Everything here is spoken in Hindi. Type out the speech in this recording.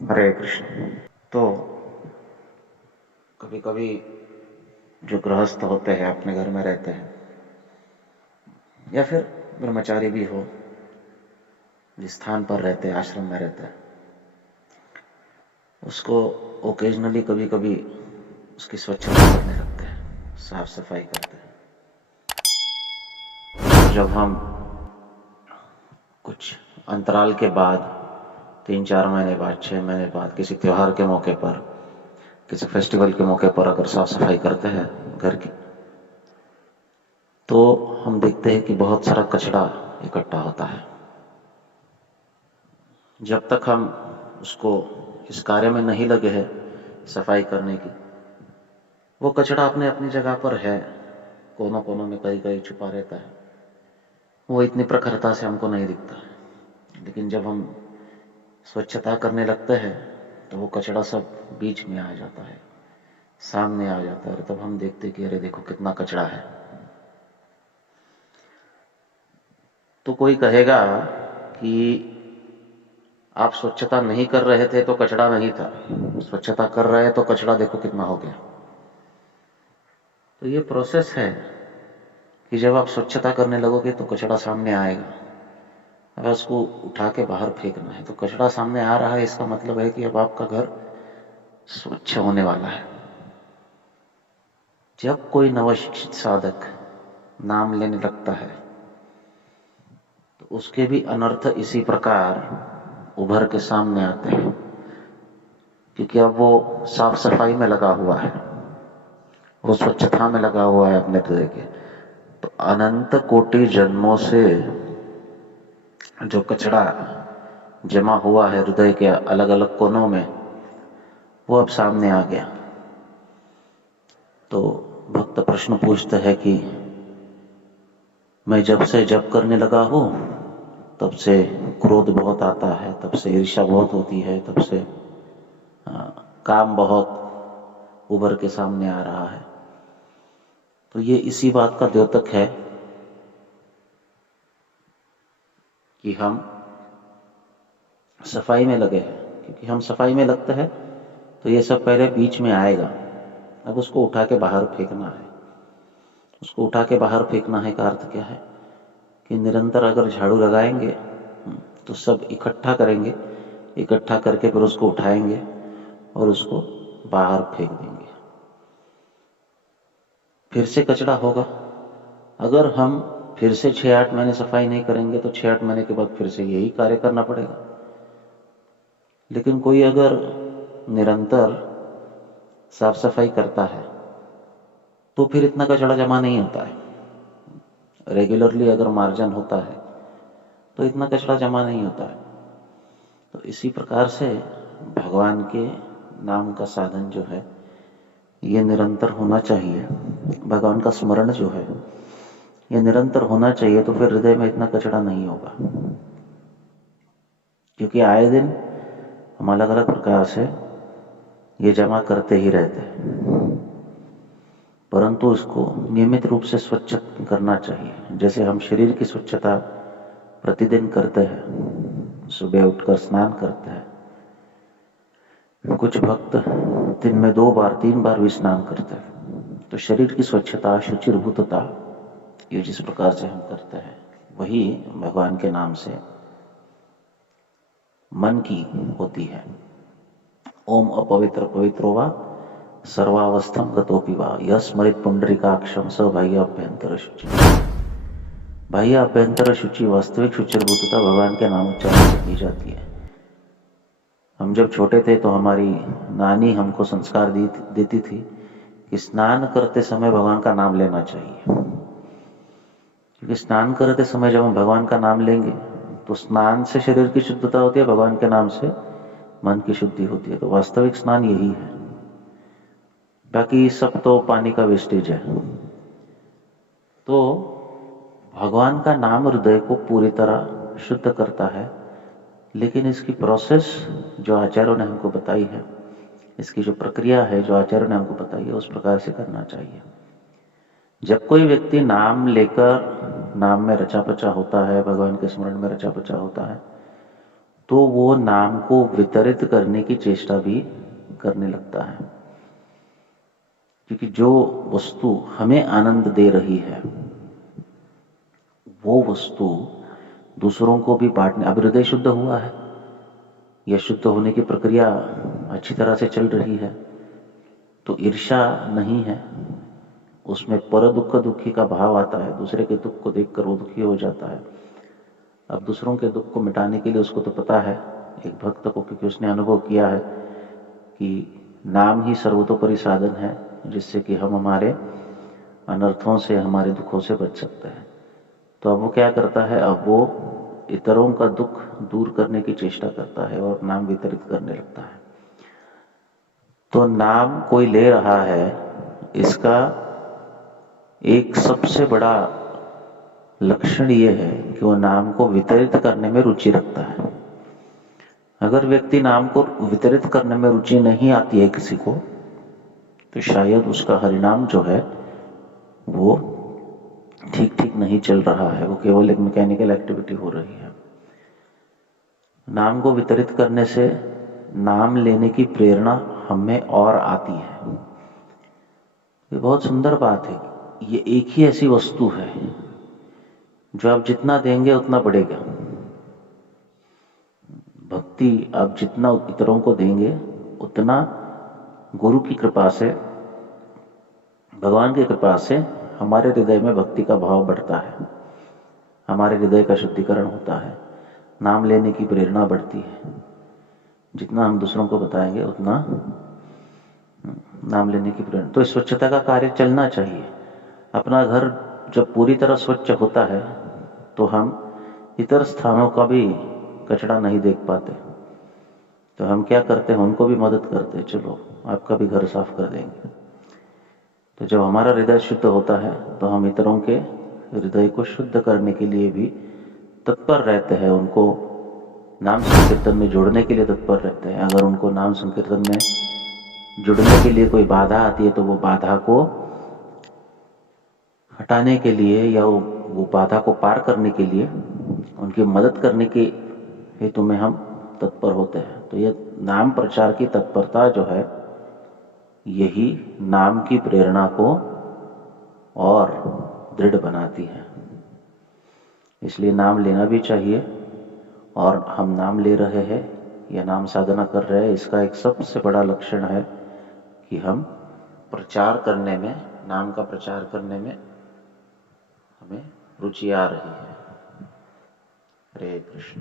हरे कृष्ण। तो कभी कभी जो गृहस्थ होते हैं, अपने घर में रहते हैं, या फिर ब्रह्मचारी भी हो, जिस स्थान पर रहते हैं, आश्रम में रहते हैं, उसको ओकेजनली कभी कभी उसकी स्वच्छता करने लगते हैं, साफ सफाई करते हैं। तो जब हम कुछ अंतराल के बाद, 3-4 महीने बाद, 6 महीने बाद, किसी त्योहार के मौके पर, किसी फेस्टिवल के मौके पर अगर साफ सफाई करते हैं घर की, तो हम देखते हैं कि बहुत सारा कचरा इकट्ठा होता है। जब तक हम उसको इस कार्य में नहीं लगे हैं सफाई करने की, वो कचरा अपने अपनी जगह पर है, कोनों कोनों में कहीं कहीं छुपा रहता है, वो इतनी प्रखरता से हमको नहीं दिखता है। लेकिन जब हम स्वच्छता करने लगते हैं तो वो कचरा सब बीच में आ जाता है, सामने आ जाता है, और तब हम देखते कि अरे देखो कितना कचरा है। तो कोई कहेगा कि आप स्वच्छता नहीं कर रहे थे तो कचरा नहीं था, स्वच्छता कर रहे हैं तो कचरा देखो कितना हो गया। तो ये प्रोसेस है कि जब आप स्वच्छता करने लगोगे तो कचरा सामने आएगा। अगर उसको उठा के बाहर फेंकना है तो कचरा सामने आ रहा है, इसका मतलब है कि अब आपका घर स्वच्छ होने वाला है। जब कोई नवशिक्षित साधक नाम लेने लगता है तो उसके भी अनर्थ इसी प्रकार उभर के सामने आते हैं, क्योंकि अब वो साफ सफाई में लगा हुआ है, वो स्वच्छता में लगा हुआ है अपने हृदय के। तो अनंत कोटि जन्मों से जो कचरा जमा हुआ है हृदय के अलग अलग कोनों में, वो अब सामने आ गया। तो भक्त प्रश्न पूछते हैं कि मैं जब से जप करने लगा हूं तब से क्रोध बहुत आता है, तब से ईर्ष्या बहुत होती है, तब से काम बहुत उभर के सामने आ रहा है। तो ये इसी बात का द्योतक है कि हम सफाई में लगे हैं। क्योंकि हम सफाई में लगते हैं तो ये सब पहले बीच में आएगा, अब उसको उठा के बाहर फेंकना है। उसको उठा के बाहर फेंकना है का अर्थ क्या है कि निरंतर अगर झाड़ू लगाएंगे तो सब इकट्ठा करेंगे, इकट्ठा करके फिर उसको उठाएंगे और उसको बाहर फेंक देंगे। फिर से कचरा होगा। अगर हम फिर से 6-8 महीने सफाई नहीं करेंगे तो 6-8 महीने के बाद फिर से यही कार्य करना पड़ेगा। लेकिन कोई अगर निरंतर साफ सफाई करता है तो फिर इतना कचरा जमा नहीं होता है। रेगुलरली अगर मार्जन होता है तो इतना कचरा जमा नहीं होता है। तो इसी प्रकार से भगवान के नाम का साधन जो है ये निरंतर होना चाहिए। भगवान का स्मरण जो है ये निरंतर होना चाहिए, तो फिर हृदय में इतना कचरा नहीं होगा। क्योंकि आए दिन हम अलग अलग प्रकार से ये जमा करते ही रहते हैं, परंतु इसको नियमित रूप से स्वच्छ करना चाहिए। जैसे हम शरीर की स्वच्छता प्रतिदिन करते हैं, सुबह उठकर स्नान करते हैं, कुछ भक्त दिन में 2 बार 3 बार भी स्नान करते हैं। तो शरीर की स्वच्छता, शुचिर्भूतता, ये जिस प्रकार से हम करते हैं वही भगवान के नाम से मन की होती है। ओम अपवित्र पवित्रो वा सर्वावस्थम गतोपि वा यह स्मरित पुंडरीकाक्षम स बाह्य अभ्यंतर शुचि। बाह्य अभ्यंतर शुचि, वास्तविक शुचिर्भूतता भगवान के नाम उच्चारण से की जाती है। हम जब छोटे थे तो हमारी नानी हमको संस्कार देती थी कि स्नान करते समय भगवान का नाम लेना चाहिए। क्योंकि स्नान करते समय जब हम भगवान का नाम लेंगे तो स्नान से शरीर की शुद्धता होती है, भगवान के नाम से मन की शुद्धि होती है। तो वास्तविक स्नान यही है, बाकी सब तो पानी का वेस्टेज है। तो भगवान का नाम हृदय को पूरी तरह शुद्ध करता है, लेकिन इसकी प्रोसेस जो आचार्यों ने हमको बताई है, इसकी जो प्रक्रिया है जो आचार्यों ने हमको बताई है, उस प्रकार से करना चाहिए। जब कोई व्यक्ति नाम लेकर नाम में रचा पचा होता है, भगवान के स्मरण में रचा पचा होता है, तो वो नाम को वितरित करने की चेष्टा भी करने लगता है। क्योंकि जो वस्तु हमें आनंद दे रही है वो वस्तु दूसरों को भी बांटने, अब हृदय शुद्ध हुआ है या शुद्ध होने की प्रक्रिया अच्छी तरह से चल रही है तो ईर्ष्या नहीं है, उसमें पर दुख दुखी का भाव आता है, दूसरे के दुख को देखकर वो दुखी हो जाता है। अब दूसरों के दुख को मिटाने के लिए उसको तो पता है, एक भक्त को, क्योंकि उसने अनुभव किया है कि नाम ही सर्वतोपरि साधन है जिससे कि हम हमारे अनर्थों से, हमारे दुखों से बच सकते हैं। तो अब वो क्या करता है, अब वो इतरों का दुख दूर करने की चेष्टा करता है और नाम वितरित करने लगता है। तो नाम कोई ले रहा है, इसका एक सबसे बड़ा लक्षण ये है कि वो नाम को वितरित करने में रुचि रखता है। अगर व्यक्ति नाम को वितरित करने में रुचि नहीं आती है किसी को, तो शायद उसका हरिनाम जो है वो ठीक ठीक नहीं चल रहा है, वो केवल एक मैकेनिकल एक्टिविटी हो रही है। नाम को वितरित करने से नाम लेने की प्रेरणा हमें और आती है। ये बहुत सुंदर बात है। ये एक ही ऐसी वस्तु है जो आप जितना देंगे उतना बढ़ेगा। भक्ति आप जितना इतरों को देंगे उतना गुरु की कृपा से, भगवान की कृपा से हमारे हृदय में भक्ति का भाव बढ़ता है, हमारे हृदय का शुद्धिकरण होता है, नाम लेने की प्रेरणा बढ़ती है। जितना हम दूसरों को बताएंगे उतना नाम लेने की प्रेरणा। तो इस स्वच्छता का कार्य चलना चाहिए। अपना घर जब पूरी तरह स्वच्छ होता है तो हम इतर स्थानों का भी कचरा नहीं देख पाते, तो हम क्या करते हैं, उनको भी मदद करते हैं, चलो आपका भी घर साफ कर देंगे। तो जब हमारा हृदय शुद्ध होता है तो हम इतरों के हृदय को शुद्ध करने के लिए भी तत्पर रहते हैं, उनको नाम संकीर्तन में जोड़ने के लिए तत्पर रहते हैं। अगर उनको नाम संकीर्तन में जुड़ने के लिए कोई बाधा आती है तो वो बाधा को हटाने के लिए या वो बाधा को पार करने के लिए उनकी मदद करने के हेतु में हम तत्पर होते हैं। तो ये नाम प्रचार की तत्परता जो है यही नाम की प्रेरणा को और दृढ़ बनाती है। इसलिए नाम लेना भी चाहिए, और हम नाम ले रहे हैं या नाम साधना कर रहे हैं, इसका एक सबसे बड़ा लक्षण है कि हम प्रचार करने में, नाम का प्रचार करने में हमें रुचि आ रही है। हरे कृष्ण।